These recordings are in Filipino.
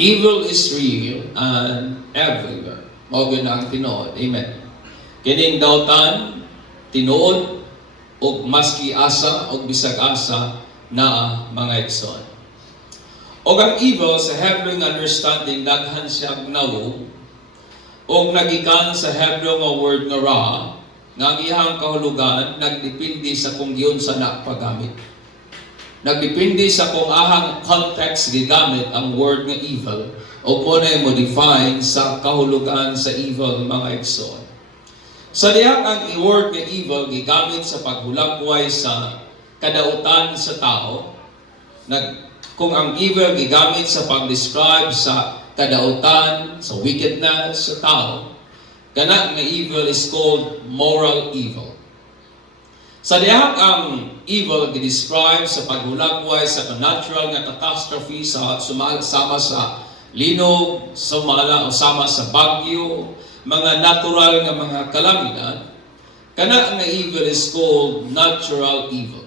Evil is real and everywhere. Mao gyud ang tinuod. Amen. Kining dautan tinuod og maski asa og bisag asa na mga igsoon. Og ang evil sa Hebrew nga understanding daghan siya gnawo og nagikan sa Hebrew nga word nga ra nga ang iyang kahulugan nagdepende sa kung giyon sa napagamit. Nagdepende sa kung ahang context gigamit ang word nga evil o kung ay mo define sa kahulugan sa evil mga igsoon. Sa dihang ang word nga evil gigamit sa paghulakway sa kadautan sa tao, kung ang evil gigamit sa pag-describe sa kadautan, sa wickedness sa tao, kana nga evil is called moral evil. Sa dihang ang evil gi-describe sa paghulakway sa natural nga catastrophe sa sama sa linog, sama sa bagyo, mga natural nga mga kalamidad, kana nga evil is called natural evil.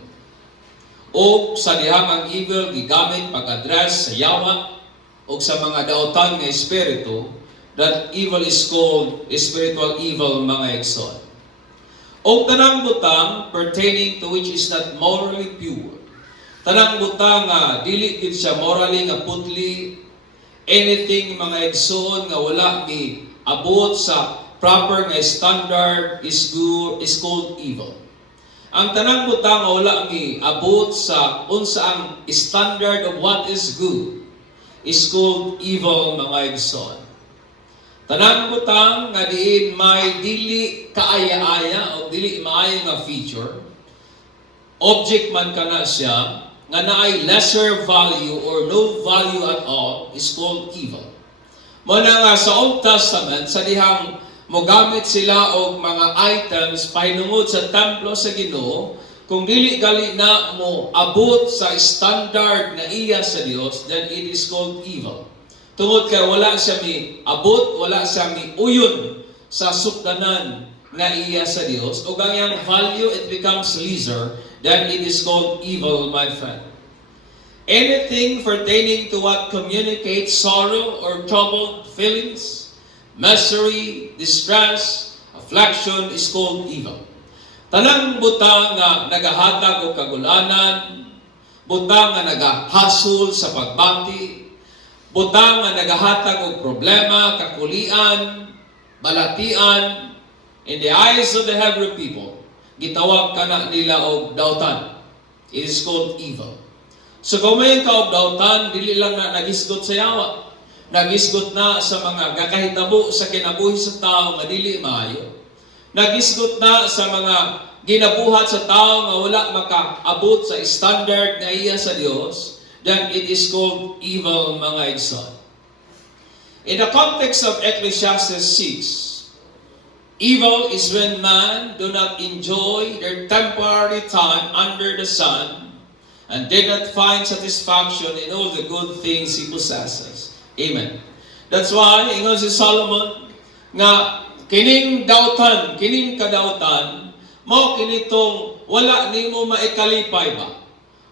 O sa dihang ang evil gigamit pag-address sa yawa o sa mga dautan nga espiritu, that evil is called spiritual evil mga igsoon. O tanang butang pertaining to which is not morally pure. Tanang butang nga dili gid siya morally nga putli, anything mga igsoon nga wala ni abot sa proper nga standard is called evil. Ang tanang butang nga wala ni abot sa unsa ang standard of what is good is called evil mga igsoon. Tanang butang nga diin may dili kaaya-aya o dili maayo nga feature, object man kana siya nga naay lesser value or no value at all is called evil. Muna nga sa Old Testament sa dihang mogamit sila og mga items pahinungod sa templo sa Ginoo, kung dili gali na mo abot sa standard na iya sa Dios, then it is called evil. Tungod kay wala siya mi abot, wala siya mi uyon sa sukdanan nga iya sa Dios, ug ang iyang value it becomes lesser, then it is called evil, my friend. Anything pertaining to what communicates sorrow or troubled feelings, misery, distress, affliction is called evil. Tanang butang nga nagahatag og kagulanan, butang nga nagahasol sa pagbati, butang nga nagahatag og problema, kakulian, balatian, in the eyes of the Hebrew people, gitawag kana nila og dautan. It is called evil. So kumain ka og dautan, dili lang na nagisgot sa yawa. Nagisgot na sa mga gakahitabo sa kinabuhi sa tao nga dili maayo. Nagisgot na sa mga ginabuhat sa tao nga wala makaabot sa standard nga iya sa Dios, then it is called evil mga igsoon. In the context of Ecclesiastes 6, evil is when man do not enjoy their temporary time under the sun and did not find satisfaction in all the good things he possesses. Amen. That's why, ingon si Solomon, nga kining dautan, kining kadautan, mao kinitong wala nimo maikalipay ba?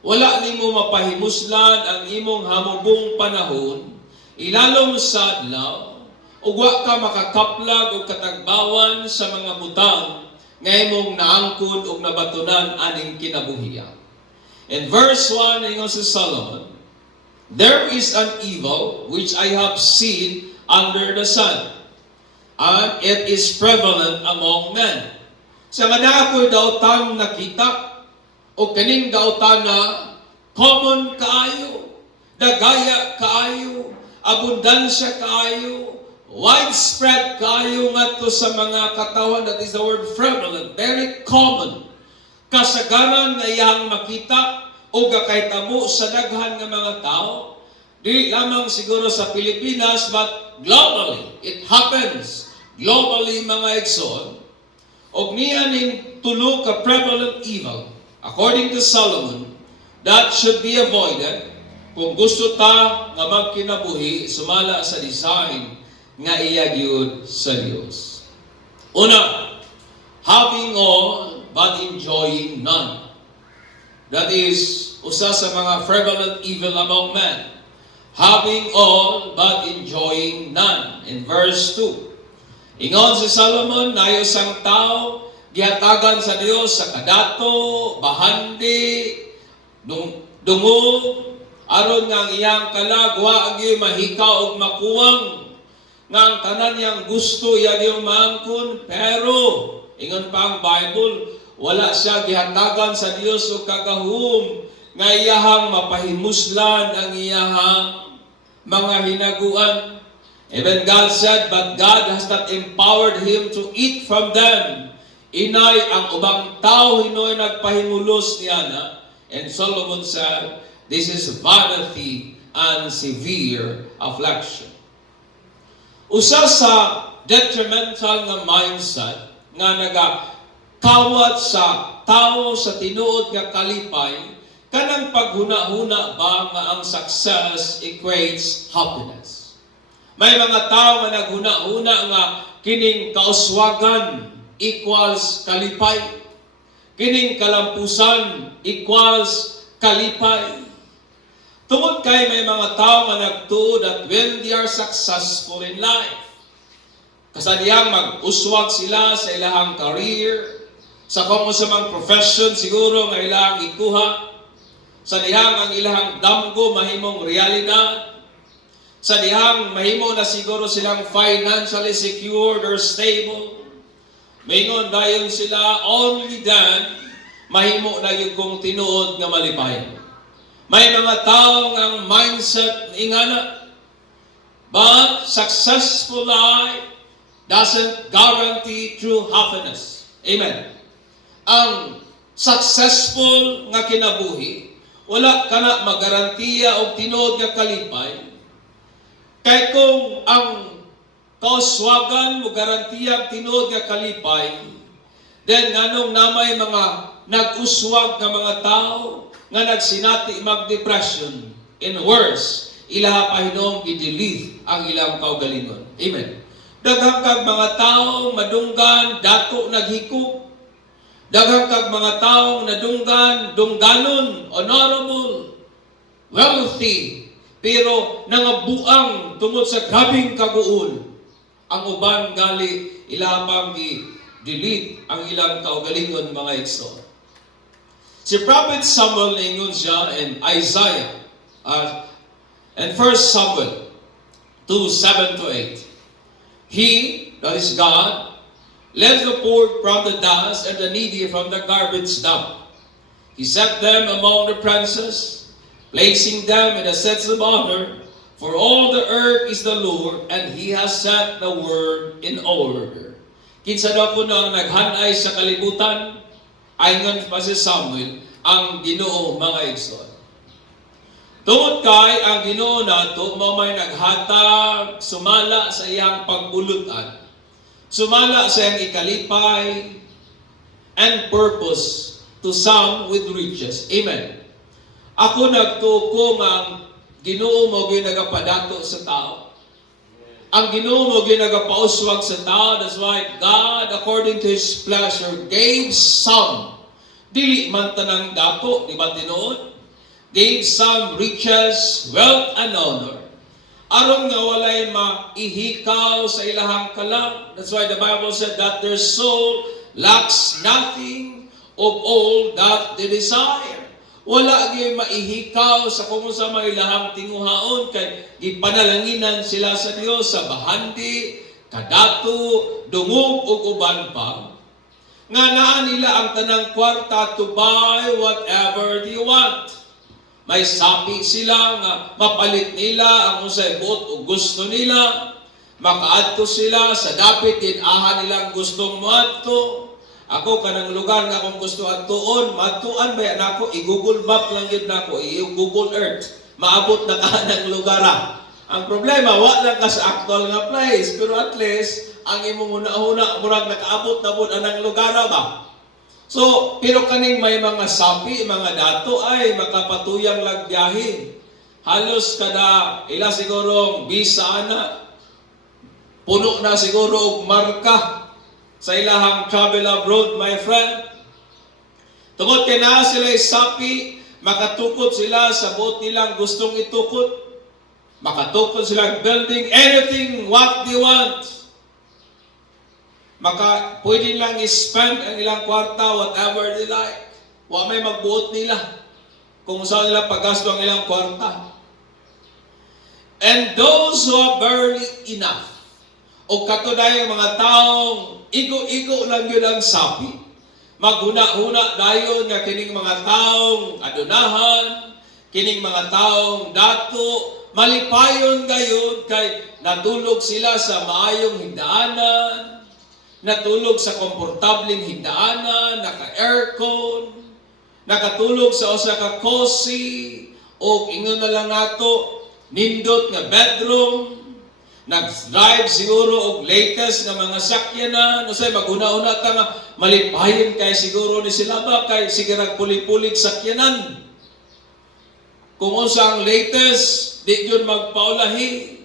Wala nimo mapahimuslan ang imong hamugong panahon, ilalom sa adlaw, ug wa ka makakaplag og katagbawan sa mga butang nga imong naangkod og nabatunan aning kinabuhian. In verse 1, ingon si Solomon, there is an evil which I have seen under the sun, and it is prevalent among men. Sa nga ako'y daotang nakita, o kaning dautan na common kaayo, dagaya kaayo, abundansya kaayo, widespread kaayo ngadto sa mga katawan. That is the word prevalent, very common. Kasagaran nga iyang makita o gakahitabo sa daghan nga mga tao, di lamang siguro sa Pilipinas, but globally. It happens globally mga igsoon. Og niya ning tulo ka prevalent evil, according to Solomon, that should be avoided kung gusto ta nga magkinabuhi sumala sa design nga iya gyud sa Dios. Una, having all but enjoying none. That is usa sa mga prevalent evil among men. having all but enjoying none. In verse 2, ingon si Solomon, nayo sang tao, gihatagan sa Dios sa kadato, bahandi, dungog, aron nga ang iyang kalagwa agi mahikaw og makuwang nga ang tanan niyang gusto iya diyong maangkon, pero ingon pa ang Bible, wala siya gihatagan sa Dios og kagahom nga iyahang mapahimuslan ang iyahang mga hinaguan. Even God said, but God has not empowered him to eat from them. Inay ang ubang tao hinoy nagpahimulos niya na. And Solomon said, this is vanity and severe affliction. Usa sa detrimental nga mindset nga nagakawat sa tao sa tinuod nga kalipay, kanang paghuna-huna ba nga ang success equates happiness. May mga tao nga naghuna-huna nga kining kauswagan equals kalipay. Kining kalampusan equals kalipay. Tungod kay may mga tao nga nagtuo that when they are successful in life, kasadiyang mag-uswag sila sa ilahang career, sa kung sa mga profession siguro nga ilahang ikuha, sa dihang ang ilahang damgo mahimong realidad, sa dihang mahimo na siguro silang financially secured or stable, maingon dayon sila only then mahimo na yung kung tinuod nga malipay. May mga tao ang mindset ingana, but successful life doesn't guarantee true happiness. Amen. Ang successful nga kinabuhi, wala ka na magarantiya o tinuod nga kalipay. Kay kung ang kauswagan mo garantiya tinuod nga kalipay, then nganong namay mga nag-uswag nga mga tao nga nagsinati mag-depression. In worse, ilaha pa hinong i-delete ang ilang kaugalingon. Amen. Daghang kag mga taong madunggan, dato naghikop. Daghang kag mga taong nadunggan, dungganon, honorable, wealthy, pero nangabuang tungod sa grabing kaguol. Ang uban gali ilapang i-delete ang ilang kaugalingon mga igsoon. Si Prophet Samuel ningon siya in Isaiah and 1 Samuel 2:7-8. He, that is God, led the poor from the dust and the needy from the garbage dump. He set them among the princes, placing them in the seats of honor. For all the earth is the Lord, and He has set the world in order. Kinsa daw po nang naghanay sa kalibutan, ayon pa si Samuel, ang Ginoo mga igsoon. Tungod kay ang Ginoo nato mao may naghatag sumala sa iyang pagbulutan. Sumala sa iyang ikalipay and purpose to some with riches. Amen. Ako nagtuko nga Ginoo mo gyud nagapadato sa tao. Ang Ginoo mo gyud nagapauswag sa tao. That's why God, according to His pleasure, gave some. Dili man tanang dato, di ba tinuod? Gave some riches, wealth, and honor. Aron nga walay maihikaw sa ilahang kalag. That's why the Bible said that their soul lacks nothing of all that they desire. Wala gyud maihikaw sa kung sa mga ilahang tinguhaon kay gipanalanginan sila sa Dios sa bahandi, kadato, dungog ug uban pa. Nga naa nila ang tanang kwarta to buy whatever they want. May sapi sila nga mapalit nila ang unsay buot o gusto nila. Makaadto sila sa dapit din-aha nilang gustong moadto. Ako kanang lugar nga akong gusto adtuon, matuan ba nako i-Google Map lang gid nako, i-Google Earth. Maabot na kanang lugar. Ang problema wa lang ka sa actual nga place, pero at least ang imong una-una murag nakaabot na pud anang lugar ba. So, pero kaning may mga sapi, mga dato ay makapatuyang lagbiyahe. Halos kada ila siguro bisa na puno na siguro og marka sa ilahang travel abroad, my friend. Tungod kay naa sila sapi, makatukod sila sa buot nilang gustong itukod. Makatukod sila building anything what they want. Pwede lang i-spend ang ilang kwarta whatever they like. Wa may magbuot nila kung saan nila paggasto ang ilang kwarta. And those who are barely enough, o katudayang mga taong igo-igo lang yun ang sapi, maghuna-huna dayon nga kining mga taong adunahan, kining mga taong dato, malipayon gayon kay natulog sila sa maayong higdaanan, natulog sa komportableng higdaanan, naka-aircon, nakatulog sa usa ka cozy, o ingon na lang nato, nindot nga bedroom, nag-drive siguro og latest nga mga sakyanan, usay maghuna-una ta nga malipayon kay siguro ni sila ba kay sige puli-pulig sakyanan. Kung unsa ang latest, di yun magpaulahi.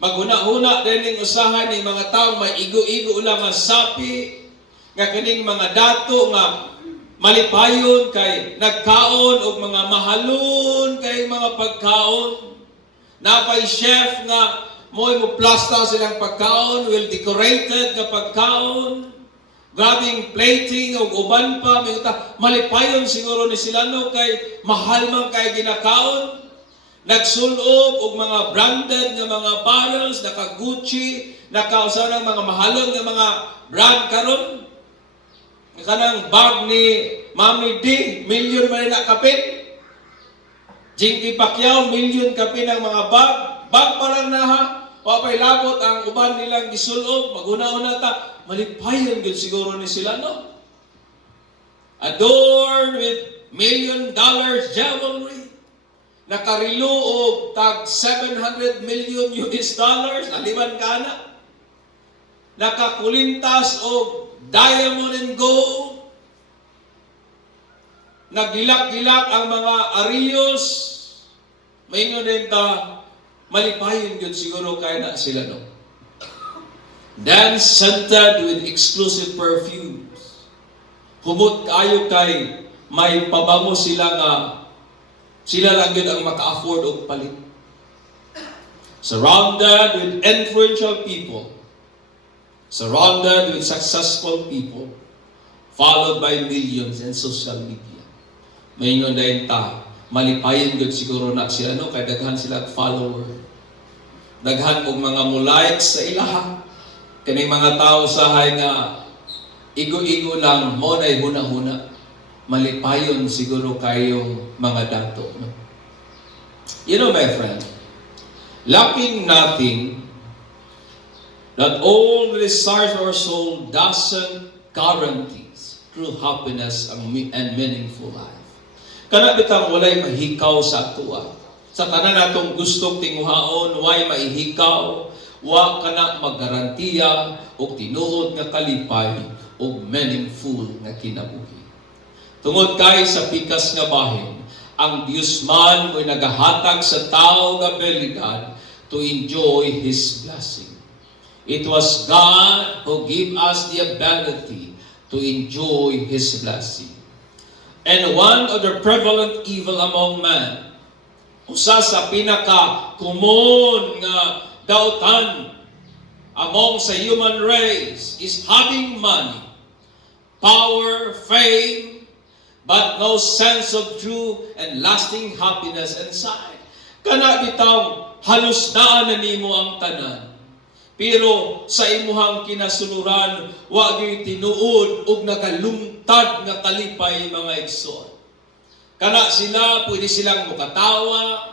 Maghuna-huna din ning usahan ng mga taong may igo-igo lang ang sapi, nga kining mga dato nga malipayon kay nagkaon og mga mahalon kay mga pagkaon. Napay chef nga mo'y mo plasta silang pagkaon, well decorated nga pagkaon, grabing plating o uban pa, malipayon siguro ni sila no kay mahal man kay ginakaon. Nagsulob og mga branded nga mga barrels, naka Gucci, nakausa ng mga mahalon nga mga brand karon. Kanang bag ni Mami D, milyon man na kapit. Jinky Pacquiao, milyon kapit ang mga bag. Bag pa lang na ha. Papay labot ang uban nilang gisulob, maguna-una ta, malipayon gud siguro ni sila no. Adorned with $1 million jewelry. Nakarilo og tag $700 million, naliban ka na. Nakakulintas og diamond and gold. Nagilak-gilak ang mga arios. Maingon din ta, malipayon yun siguro kaya na sila no. Then scented with exclusive perfumes. Humot kayo kay may pabango sila nga sila lang yun ang maka-afford og palit. Surrounded with influential people. Surrounded with successful people. Followed by millions in social media. Maingon din ta, malipayon gud siguro na sila no kay daghan sila follower. Daghan og mga mo-likes sa ilaha. Kani mga tao sahay nga igo-igo lang mo nay huna-huna. Malipayon siguro kayong mga dato no. You know my friend, lacking nothing, that all the desires of our soul doesn't guarantee true happiness and meaningful life. Kana bitang walay mahikaw sa atua. Sa tanan natong gustong tinguhaon, way maihikaw, wa kana magarantiya og tinuod nga kalipay og meaningful nga kinabuhi. Tungod kay sa pikas nga bahin, ang Dios man mo'y nagahatag sa tao nga abilidad to enjoy His blessing. It was God who gave us the ability to enjoy His blessing. And one of the prevalent evil among men, usa sa pinaka-common nga dautan among sa human race is having money, power, fame, but no sense of true and lasting happiness inside. Kana bitaw halos naa na nimo ang tanan. Pero sa imuhang kinasuluran, wa gyud tinuod og nagalungtad nga kalipay mga igsoon. Kana sila, pwede silang mukatawa,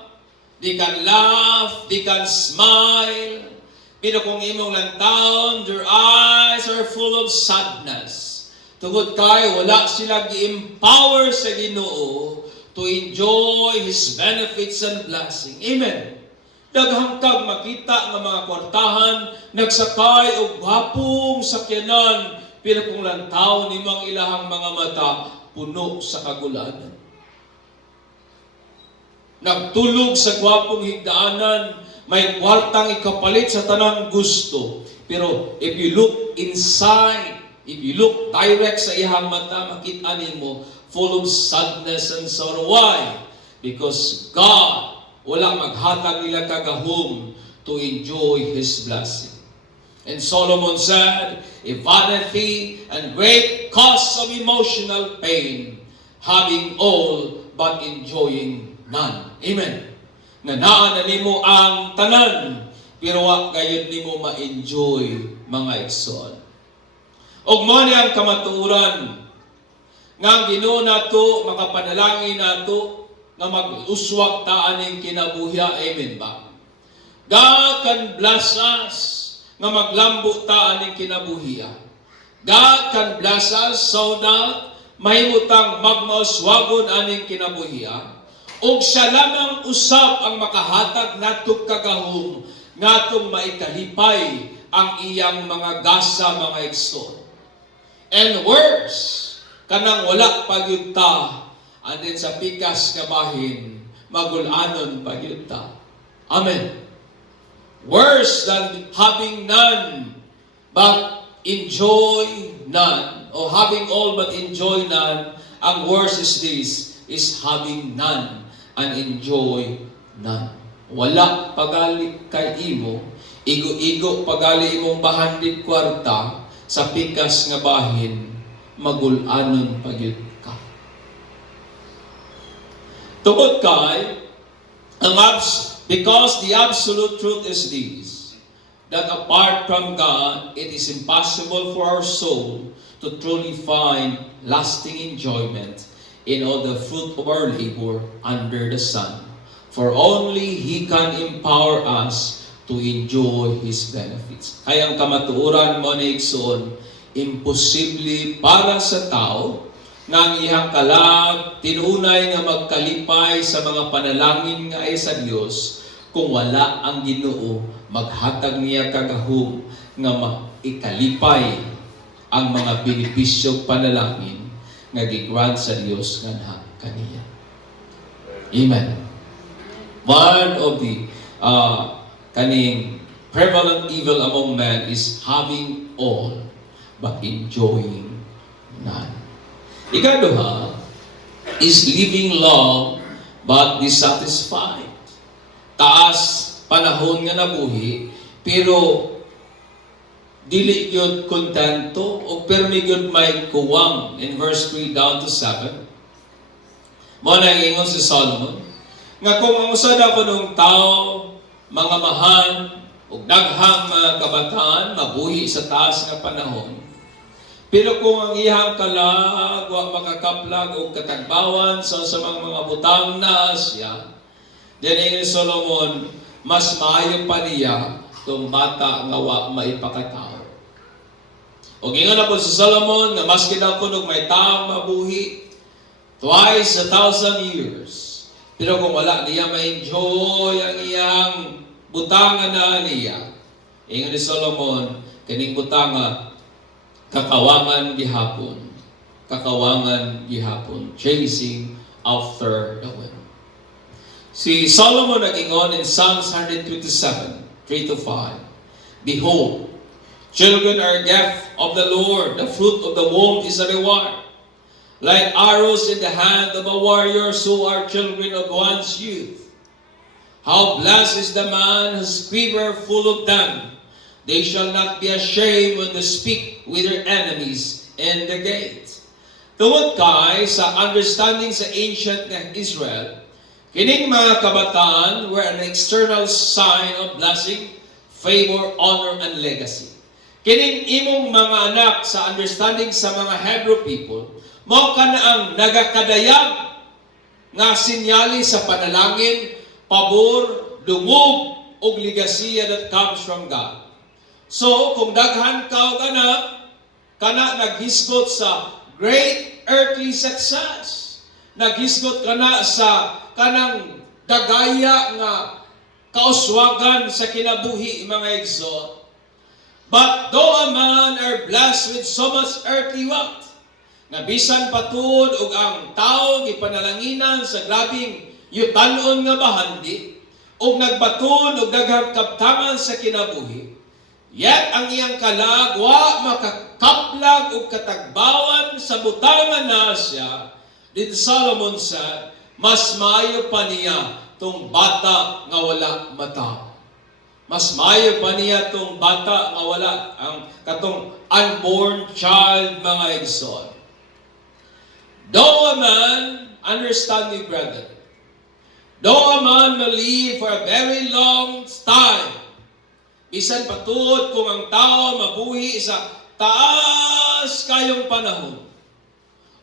they can laugh, they can smile. Pero kung imong lantawon, their eyes are full of sadness. Tungod kay wala sila gi-empower sa Ginoo to enjoy His benefits and blessing. Amen. Daghangkag makita nga mga kwartahan, nagsakay og gwapong sakyanan, pero kung lantaw nimo ang ilahang mga mata, puno sa kagulanan. Nagtulog sa gwapong higdaanan, may kwartang ikapalit sa tanang gusto. Pero if you look inside, if you look direct sa ihang mata, makita nimo full of sadness and sorrow. Why? Because God wala maghatag nila kagahom to enjoy His blessing. And Solomon said, "A vanity and great cause of emotional pain, having all but enjoying none." Amen. Nga naa na nimo ang tanan, pero wa gayud nimo ma-enjoy mga igsoon. Og mo ni ang kamatuoran nga ang Ginoo nato makapanalangin nato nga mag-uswag ta aning kinabuhi. Amen ba? God can bless us nga maglambo ta aning kinabuhi. God can bless us so that mahimutang magmauswagon aning kinabuhi. Og siya lamang usab ang makahatag nato kagahom ngatong maikalipay ang iyang mga gasa, mga igsoon. And worse, kanang wala pagyud ta, andin sa pikas nga bahin, magulanon pagyud ta. Amen. Worse than having none, but enjoy none, or having all but enjoy none. Ang worse is this, is having none and enjoy none. Wala pagali kay imo, igo-igo pagali imong bahandit kwarta sa pikas nga bahin, magulanon pagyud ka. Tungod kay because the absolute truth is this, that apart from God, it is impossible for our soul to truly find lasting enjoyment in all the fruit of our labor under the sun. For only He can empower us to enjoy His benefits. Kaya ang kamatuoran mo na igsoon, imposible para sa tao nga ang iyang kalag, tinunay nga magkalipay sa mga panalangin nga ay sa Dios kung wala ang Ginoo maghatag niya kagahom nga maikalipay ang mga benepisyo panalangin nga gigrant sa Dios nga kaniya. Amen. One of the kaning prevalent evil among men is having all but enjoying none. Ikaduha is living long but dissatisfied. Taas panahon nga nabuhi pero dili gyud kontento o permi gyud may kuwang. In verse 3 down to 7, mo na ingon si Solomon nga kung ang usad ako nung tao, mga mahan ug daghang mga kabataan mabuhi sa taas nga panahon, pero kung ang iyang kalag wa makakaplag og katagbawan sa mga butang na siya, dinhi ni Solomon, mas maayo pa niya kung bata nga wa maipakatao. Og ingon na po si Solomon nga maski daw kunog may taong mabuhi twice 1,000 years, pero kung wala niya ma-enjoy ang iyang butangan na niya, ingon ni Solomon, kining butanga kakawangan gihapon, chasing after the wind. Si Solomon nag-ingon in Psalms 127, 3-5, "Behold, children are a gift of the Lord, the fruit of the womb is a reward. Like arrows in the hand of a warrior, so are children of one's youth. How blessed is the man whose quiver full of them. They shall not be ashamed when they speak with their enemies in the gate." Tungod kay sa understanding sa ancient na Israel, kining mga kabataan were an external sign of blessing, favor, honor, and legacy. Kining imong mga anak sa understanding sa mga Hebrew people, mao kana ang nagakadayag nga sinyali sa panalangin, pabor, dungog, ug ligasiya that comes from God. So, kung daghan ka og anak, kana naghisgot sa great earthly success. Naghisgot kana sa kanang dagaya nga kauswagan sa kinabuhi, mga igsoon. But though a man are blessed with so much earthly wealth, nga bisan patud og ang tao gipanalanginan sa grabing yutanon nga bahandi, og nagbaton og daghang kaptaman sa kinabuhi, yet ang iyang kalag wa makakaplag og katagbawan sa butangan na siya, did Solomon said, mas maayo pa niya tong bata nga wala mata. Mas maayo pa niya tong bata nga wala ang katong unborn child, mga igsoon. Though a man, understand me, brother, though a man will live for a very long time, bisan patuod kung ang tao mabuhi sa taas kayong panahon,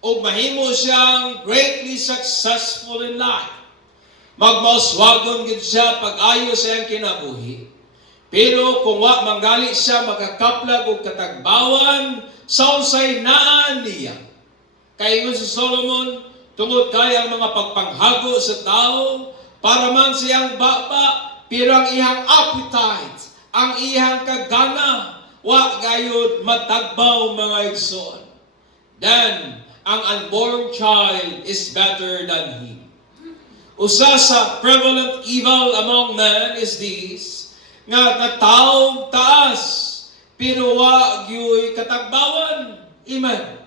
o mahimo siyang greatly successful in life, magmauswagon gid siya pag-ayo sa iyang kinabuhi. Pero kung wa manggali siya makakaplag og katagbawan sa unsay naan niya. Kaingon si Solomon, tungod kay ang mga pagpanghago sa tao, para man siyang baba, pero ang iyang appetite, ang iyang kagana, wa gayud matagbaw, mga igsoon. Then, ang unborn child is better than him. Usa sa prevalent evil among men is this, nga nataog taas, pero wa gyoy katagbawan. Amen.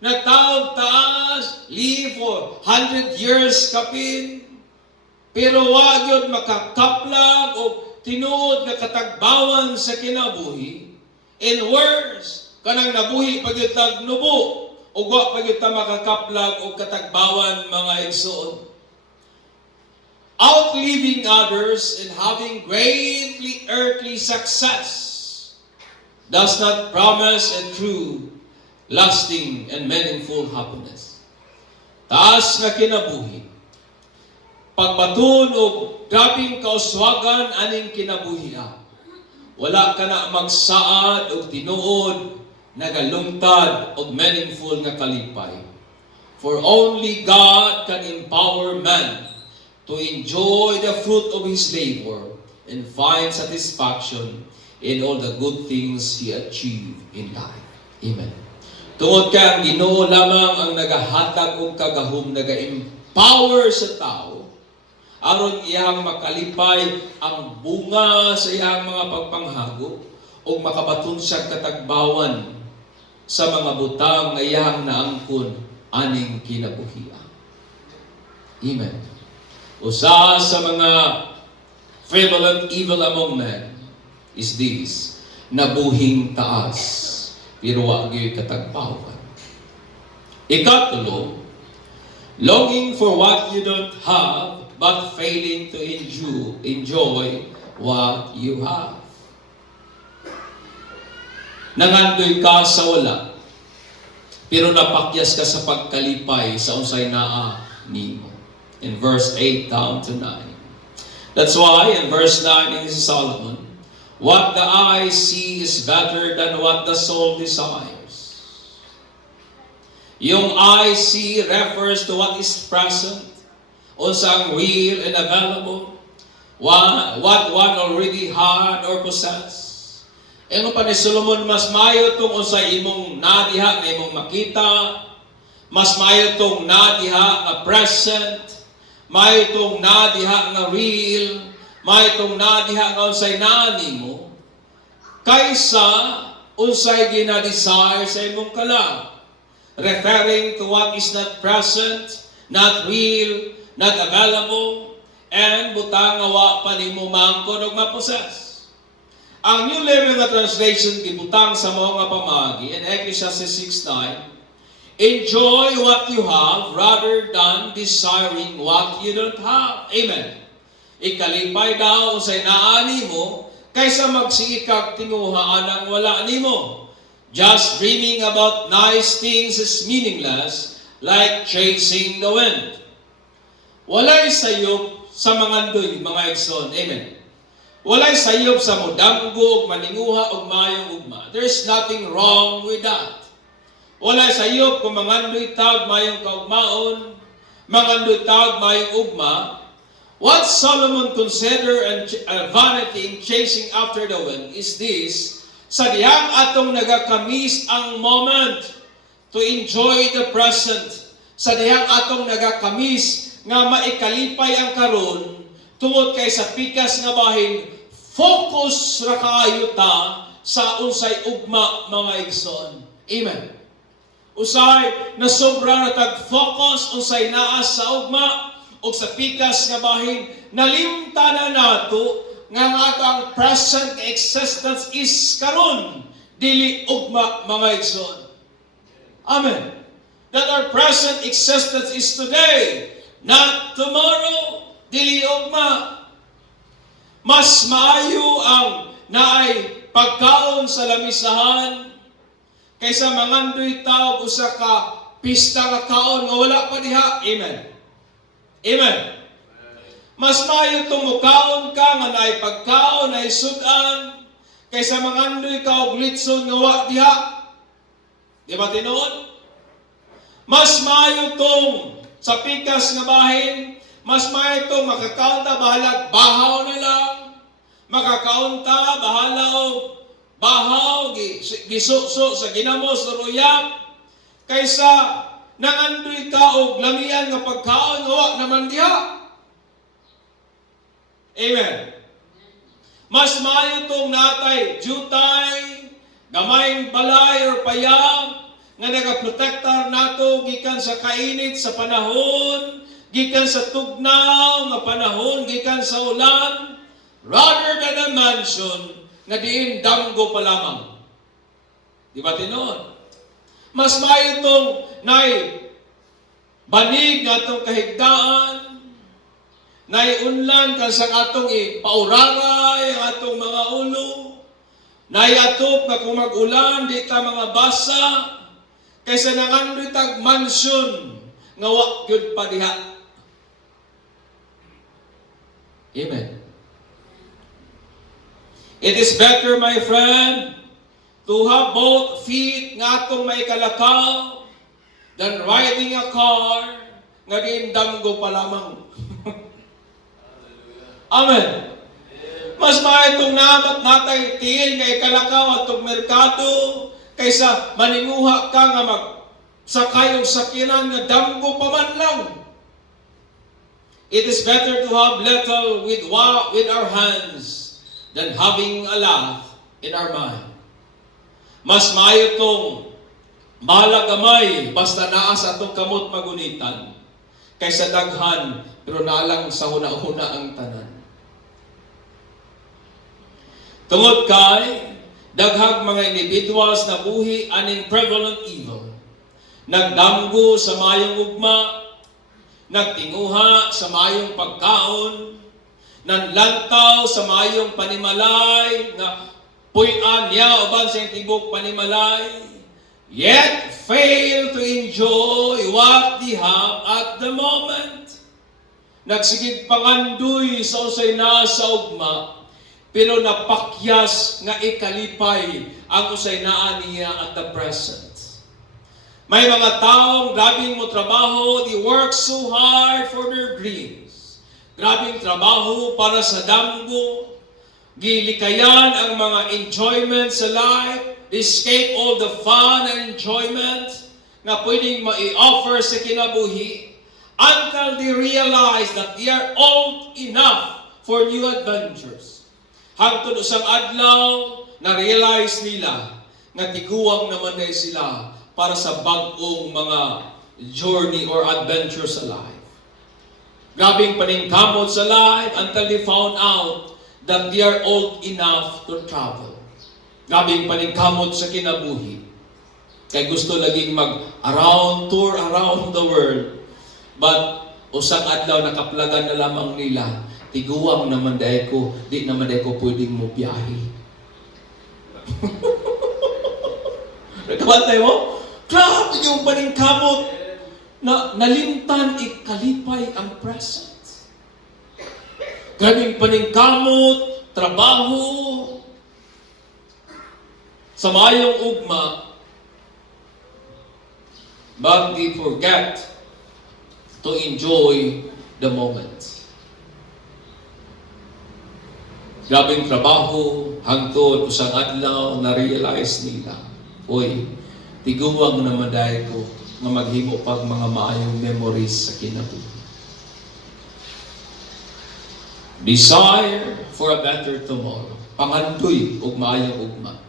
Nataog taas, live for 100 years kapin, pero wa gyud makakaplag o tinuod nga katagbawan sa kinabuhi. And worse, kanang nabuhi pagyud nubo, o wa pagyud ta makakaplag o katagbawan, mga igsoon. Outliving others and having greatly earthly success does not promise a true, lasting, and meaningful happiness. Taas na kinabuhi, pagbatun o grabing kauswagan aning kinabuhian, wala ka na magsaad o tinuod, nagalungtad o meaningful nga kalipay. For only God can empower man to enjoy the fruit of his labor and find satisfaction in all the good things he achieved in life. Amen. Tungod kay ang Ginoo lamang ang nagahatag og kagahom, naga-empower sa tao aron iyang makalipay ang bunga sa iyang mga pagpanghago o makabaton siya katagbawan sa mga butang nga iyang naangkon aning kinabuhian. Amen. Usa sa mga prevalent evil among men is this, nabuhing taas, pero wa gyud katagbawan. Ikatulo, longing for what you don't have, but failing to enjoy what you have. Nangandoy ka sa wala, pero napakyas ka sa pagkalipay sa unsay naa nimo. In verse 8 down to 9. That's why in verse 9 is Solomon, what the eye see is better than what the soul desires. Yung eye see refers to what is present, unsang real and available, what one already had or possessed. Ano pa ni Solomon, mas mayo tong unsay imong nadiha nga imong makita, mas mayo tong nadiha nga present, may itong nadiha nga real, may itong nadiha nga unsay nani mo, kaysa unsay ginadesire sa imong kalag. Referring to what is not present, not real, not available, and butang nga wa pa nimo mangkon og maposes. Ang New Living Translation gibutang sa mga nga pamagi in Ecclesiastes 6:9, enjoy what you have rather than desiring what you don't have. Amen. Ikalipay daw unsay naa nimo kaysa magsigikag tinguhaan ang wala nimo. Just dreaming about nice things is meaningless, like chasing the wind. Walay sayop sa mangandoy, mga igsoon. Amen. Walay sayop sa mudamgo, maninguha, og mayong ugma. There's nothing wrong with that. Walay sayop kung mangandoy tawag mayong kaugmaon, mangandoy tawag mayong ugma. What Solomon consider vanity in chasing after the wind is this, sa dihang atong nagakamis ang moment to enjoy the present, sa dihang atong nagakamis nga maikalipay ang karon tungod kay sa pikas nga bahin, focus ra kaayo ta sa unsay ugma, mga igsoon. Amen. Usay na sobra na tag-focus unsay naa sa ugma o sa pikas nga bahin, nalimtanan nato nga ang atong present existence is karon, dili ugma mga igsoon. Amen. That our present existence is today, not tomorrow, dili ugma. Mas maayo ang naay pagkaon sa lamisahan kaysa mangandoy tao usa ka pista nga kaon nga wala pa diha. Amen. Amen. Mas maayo tong mukaon ka nga naay pagkaon, naay sudan, kaysa mangandoy ka og litson nga wa diha. Di ba tinuod? Mas maayo tong sa pikas nga bahin, mas maayo tong makakaon ta bahalag bahaw na lang. Makakaon ta bahala og bahaw gisuso sa ginamos sa ruyap kaysa nangandoy ka og lamian nga pagkaon nga wa naman diha. Amen. Mas maayo tong natay jutay, gamayng balay or payag nga nagaprotektar nato gikan sa kainit sa panahon, gikan sa tugnaw nga panahon, gikan sa ulan, rather than a mansion nga diin damgo pa lamang. Di ba tinuod? Mas maayo tong nay banig nga atong kahigdaan, nay unlan kan sa atong ipauraray ang atong mga ulo, nay atop nga kung mag-ulan di ta mga basa, kaysa nangandoy tag mansion nga wa gyud pa diha. Amen. It is better, my friend, to have both feet nga atong may kalakaw than riding a car nga diin damgo pa lamang. Amen. Mas maayo itong namat natay tiil nga ikalakaw at itong merkado kaysa maninguha ka nga magsakay og sakinan nga damgo pa man lang. It is better to have little with our hands than having a lot in our mind. Mas maayo itong bahala gamay basta naa sa atong kamot magunitan kaysa daghan pero naalang sa huna-huna ang tanan. Tungod kay daghang mga individuals na buhi aning prevalent evil, nagdamgo sa mayong ugma, nagtinguha sa mayong pagkaon, nanlantaw sa mayong panimalay, nga puy-an niya uban sa tibok panimalay, yet fail to enjoy what they have at the moment. Nagsigid pangandoy sa usay na sa ugma, pero napakyas nga ikalipay ang usay naa niya at the present. May mga taong grabing mo trabaho, they work so hard for their dreams. Grabing trabaho para sa damgo, gilikayan ang mga enjoyment sa life, they escape all the fun and enjoyment na pwedeng ma-i-offer sa kinabuhi until they realize that they are old enough for new adventures. Hangtod usang adlaw, na-realize nila nga tiguang naman na sila para sa bagong mga journey or adventure sa life. Grabing paningkamot sa life until they found out that they are old enough to travel. Grabing paningkamot sa kinabuhi. Kay gusto laging tour around the world. But usang adlaw nakaplagan na lamang nila. Tiguang naman dahil ko, di naman dahil ko pwedeng mo biyahe. Nakabantay mo? Grabe yung paningkamot na nalimtan ikalipay ang present. Grabe yung paningkamot, trabaho, sa mayong ugma, but they forget to enjoy the moment. Grabing trabaho, hangtod, usang adlaw, na-realize nila, oy, tiguwang naman dahil ko na maghimo pag mga maayong memories sa kinabuhi. Desire for a better tomorrow. Pangandoy og maayong ugma.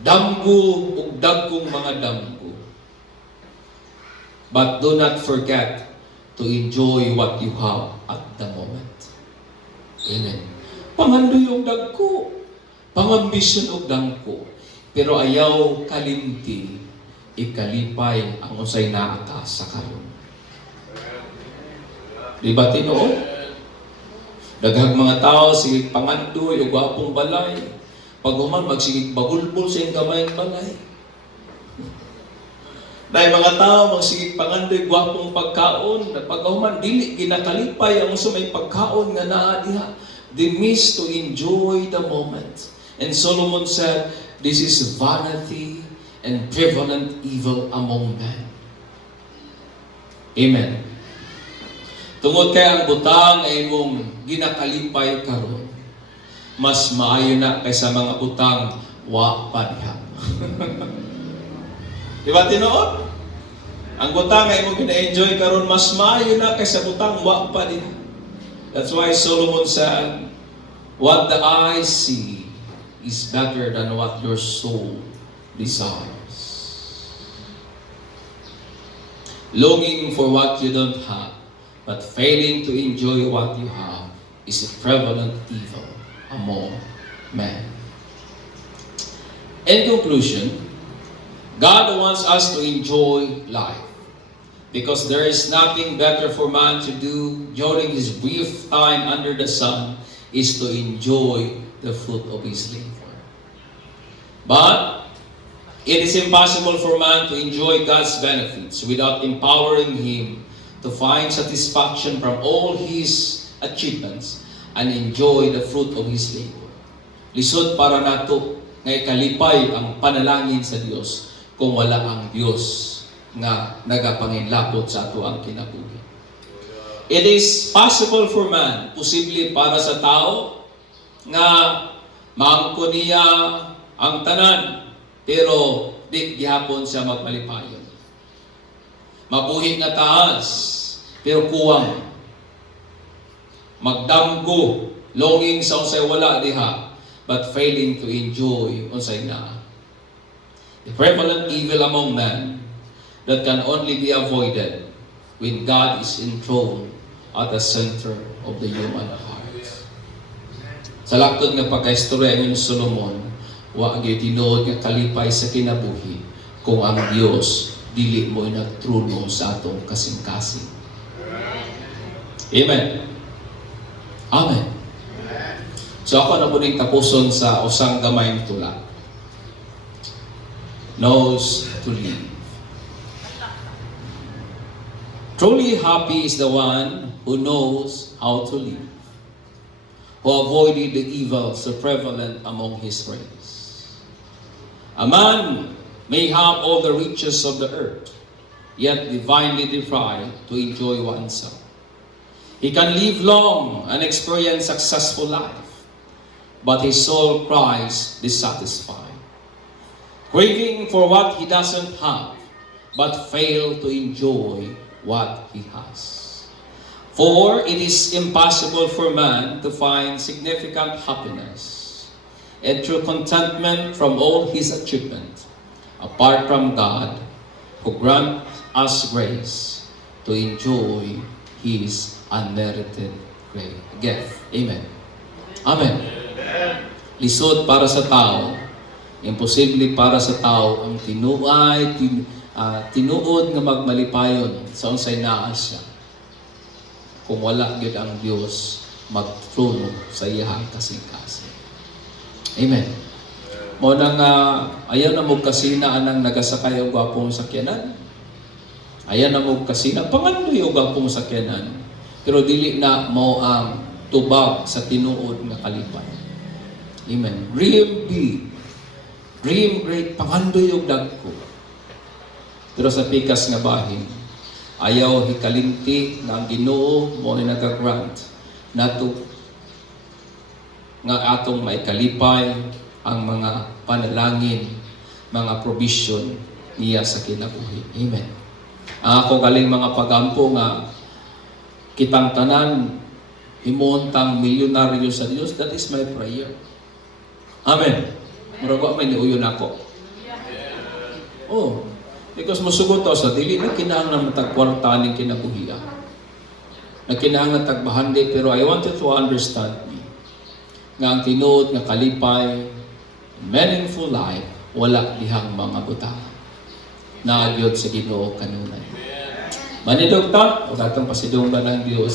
Damgo og dagkong mga damgo. But do not forget to enjoy what you have at the moment. Amen. Pangandoy og dagko, pangambisyon og dangko, pero ayaw kalimti, ikalipay ang usay naata sa karon. Di ba tinuod? Daghang mga tao sige pangandoy og gwapong balay, pag human magsigig bagulbol sa iyong kamayang balay. Dahil mga tao magsigig pangandoy gwapong pagkaon, na pag human dili ginakalipay ang usa may pagkaon nga naa diha. They miss to enjoy the moment. And Solomon said, this is vanity and prevalent evil among men. Amen. Tungod kay ang butang ay imong ginakalipay karon, mas maayo na kaysa mga butang wa pa diha. Di ba tinuod? Ang butang ay imong gina-enjoy karon, mas maayo na kaysa butang wa pa diha. That's why Solomon said, what the eye see is better than what your soul desires. Longing for what you don't have, but failing to enjoy what you have is a prevalent evil among men. In conclusion, God wants us to enjoy life, because there is nothing better for man to do during his brief time under the sun is to enjoy the fruit of his labor. But it is impossible for man to enjoy God's benefits without empowering him to find satisfaction from all his achievements and enjoy the fruit of his labor. Lisod para nato nga ikalipay ang panalangin sa Dios kung wala ang Dios nga nagapanginlapot sa ato ang kinabuhi. It is possible for man, posible para sa tao, nga maangkon niya ang tanan, pero di gihapon siya magmalipayon. Mabuhi nga taas, pero kuwang. Magdamgo, longing sa unsay wala diha, but failing to enjoy unsay naa. The prevalent evil among men that can only be avoided when God is enthroned at the center of the human heart. Sa laktod nga pagkaistorya ni Solomon, wa gyud tinuod nga kalipay sa kinabuhi kung ang Dios dili mo nagtruno sa atong kasing-kasing. Amen. Amen. So ako na po ning tapuson sa usang gamayng tula. Knows to live. Truly happy is the one who knows how to live, who avoided the evils so prevalent among his race. A man may have all the riches of the earth, yet divinely deprived to enjoy oneself. He can live long and experience successful life, but his soul cries dissatisfied, craving for what he doesn't have, but fail to enjoy what he has. For it is impossible for man to find significant happiness and true contentment from all his achievement, apart from God, who grants us grace to enjoy his unmerited gift. Amen. Amen. Lisod para sa tao, imposible para sa tao ang tinuod nga magmalipayon sa unsay naa siya kung wala gyud ang Dios magtruno sa iyang kasing-kasing. Amen. Mo nang ayaw na mo kasina anang nagasakay og gwapong sakyanan. Ayaw na mo kasina pangandoy og gwapong sakyanan. Pero dili na mo ang tubag sa tinuod nga kalipay. Amen. Dream big. Dream great, pangandoy og dagko. Pero sa pikas nga bahin, ayaw hikalimti nga ang Ginoo mo ni nag-grant nato nga atong maikalipay ang mga panalangin, mga provision niya sa kinabuhi. Amen. Ang ako galing mga pagampo nga kitang tanan himuntang milyonaryo sa Dios, that is my prayer. Amen. Murago may niuyon ako. Oh, because musugot to sa dili na kinahanglan matag kwarta ning kinabuhian. Nagkinahanglan tagbahandi, pero I want you to understand me. Nga ang tinuod nga kalipay, meaningful life, wala dihang mga butang. Naagyod sa Ginoo kanunay. Manidog ta, o tatang pasidong ba ng Diyos?